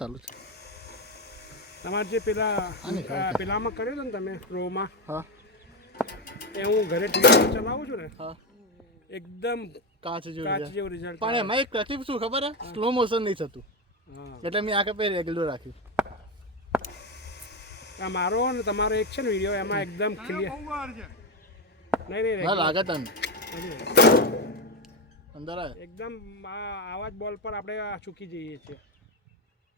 ચાલુ છે. તમારે જે પેલામાં કર્યો ને તમે પ્રોમાં, હા એ હું ઘરે ટીવી ચલાવું છું ને, હા એકદમ કાચ જેવું રિઝલ્ટ. પણ એમાં એક તકલીફ શું ખબર હે, સ્લો મોશન નહીં થતું, એટલે મેં આ કપે રેગ્યુલર રાખ્યું. આ મારો ને તમારો એક છે ને વિડીયો, એમાં એકદમ ક્લિયર. નહીં હા લાગે તને અંદર આવે એકદમ આવા જ બોલ પર આપણે ચૂકી જઈએ છીએ.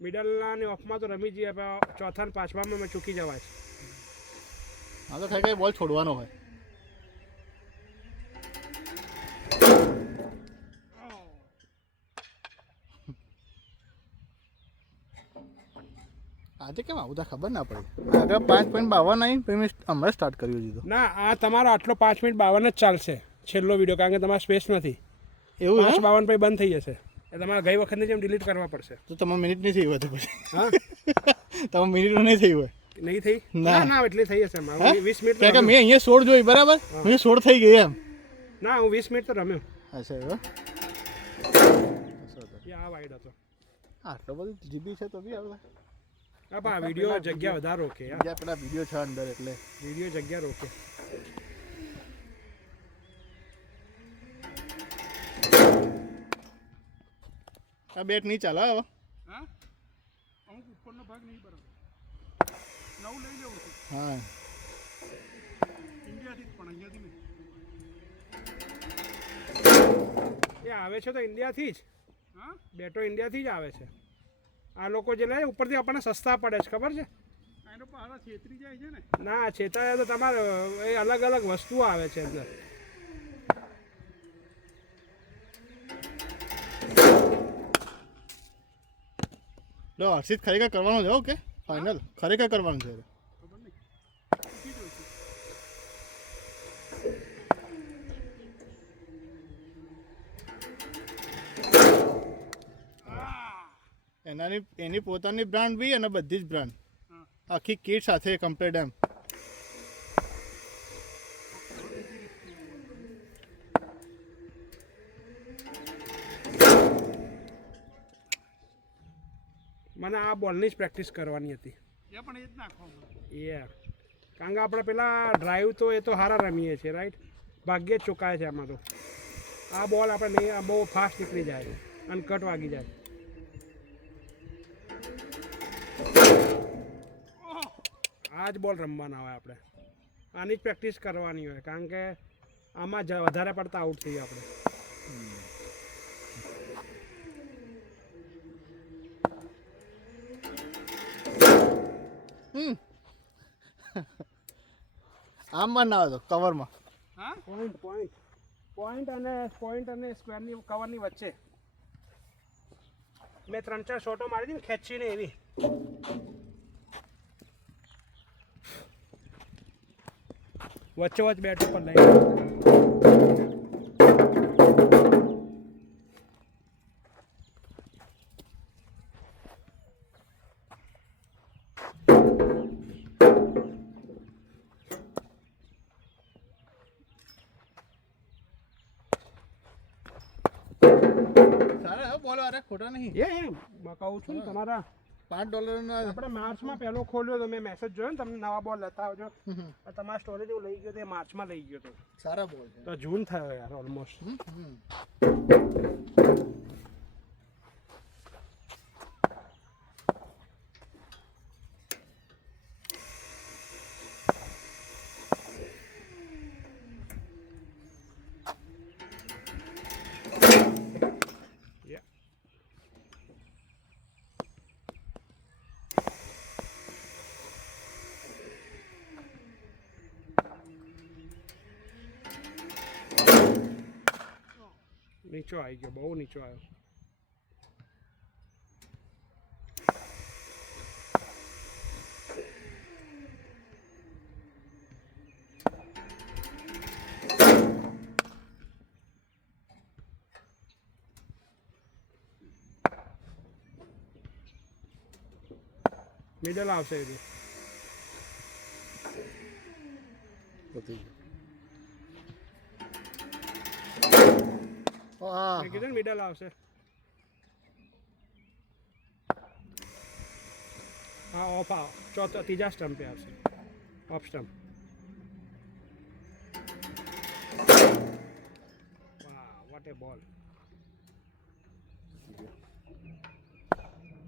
મિડલના અને ઓફમાં તો રમી જઈએ, ચોથા ને પાંચમામાં મેં ચૂકી જવાય છે. હા તો કઈ બોલ છોડવાનો હોય. આજે કેમ આવું ખબર ના પડી. આગળ 5.52 નહીં, પછી મેં હમણાં સ્ટાર્ટ કર્યું દીધું. ના, આ તમારો આટલો 5:52 જ ચાલશે છેલ્લો વિડીયો, કારણ કે તમારે સ્પેસ નથી. એવું 5:52 પછી બંધ થઈ જશે, એટલે તમારે ગઈ વખતની જેમ ડિલીટ કરવા પડશે. તો તમારે મિનિટ નહીં થઈ હોય તો પછી હા તમારે મિનિટ નહીં થઈ હોય. નહીં થઈ? ના એટલી થઈ હશે. 20 મિનિટ કારણ કે મેં અહીંયા 16 જોઈ, બરાબર, મેં 16 થઈ ગઈ એમ. ના, હું 20 મિનિટ તો રમ્યો. અચ્છા આ વાઈડ હતો. આટલો બધું જીબી છે તો બી આવે. આ વિડીયો જગ્યા વધારે રોકે. જ્યાં પેલા વિડીયો છે અંદર, એટલે વિડીયો જગ્યા રોકે. આ બેટ નહીં ચાલે હવે. હા, અમુક ઉપરનો ભાગ નહીં બરાબર. નવું લઈ જવું છે. હા, ઇન્ડિયાથી પણ અહીંયાથી નહીં. એ આવે છે તો ઇન્ડિયાથી જ. હા, બેટો ઇન્ડિયાથી જ આવે છે. આ લોકો જે લે ઉપરથી આપણને સસ્તા પડે છે, ખબર છે? એનો પાછા છેતરી જાય છે ને. ના, છેતરાય તો તમારે એ અલગ અલગ વસ્તુઓ આવે છે અંદર. લો હર્ષિત ખરેખર કરવાનું છે. ઓકે ફાઇનલ ખરેખર કરવાનું છે. એની પોતાની બ્રાન્ડ બી અને બધી જ બ્રાન્ડ, આખી કીટ સાથે કમ્પ્લીટ એમ. મને આ બોલની જ પ્રેક્ટિસ કરવાની હતી. પણ એ જ નાખવા કારણ કે આપણે પેલા ડ્રાઈવ તો એ તો સારા રમીએ છીએ, રાઈટ? ભાગ્યે જ ચૂકાય છે આમાં તો. આ બોલ આપણે નહીં, બહુ ફાસ્ટ નીકળી જાય અને કટ વાગી જાય. આ જ બોલ રમવાના હોય આપણે, આની જ પ્રેક્ટિસ કરવાની હોય, કારણ કે આમાં વધારે પડતા આઉટ થઈએ આપણે. આમમાં ના આવે તો કવરમાં. હા, પોઈન્ટ અને સ્ક્વેરની કવરની વચ્ચે મેં 3-4 શોટો મારી હતી ને ખેંચીને, એવી. વચ્ચોવચ્ચ બેટ ઉપર લઈ. સારા બોલ વાળા ખોટા નહીં. એ કહું છું ને, તમારા $5 આપણે માર્ચમાં પહેલો ખોલ્યો તો મેં મેસેજ જોયો ને, તમને નવા બોલ લેતા આવજો. તમારા સ્ટોરેજ એવું લઈ ગયો તો એ માર્ચમાં લઈ ગયો તો. સારા બોલ છે. તો જૂન થયો યાર ઓલમોસ્ટ. નીચો આવી ગયો, બહુ નીચો આવ્યો. મિડલ આવશે એ. મેં કીધું ને મિડલ આવશે. હા ઓફ ત્રીજા સ્ટમ્પે આવશે ઓફ સ્ટમ્પ વાહ વોટ એ બોલ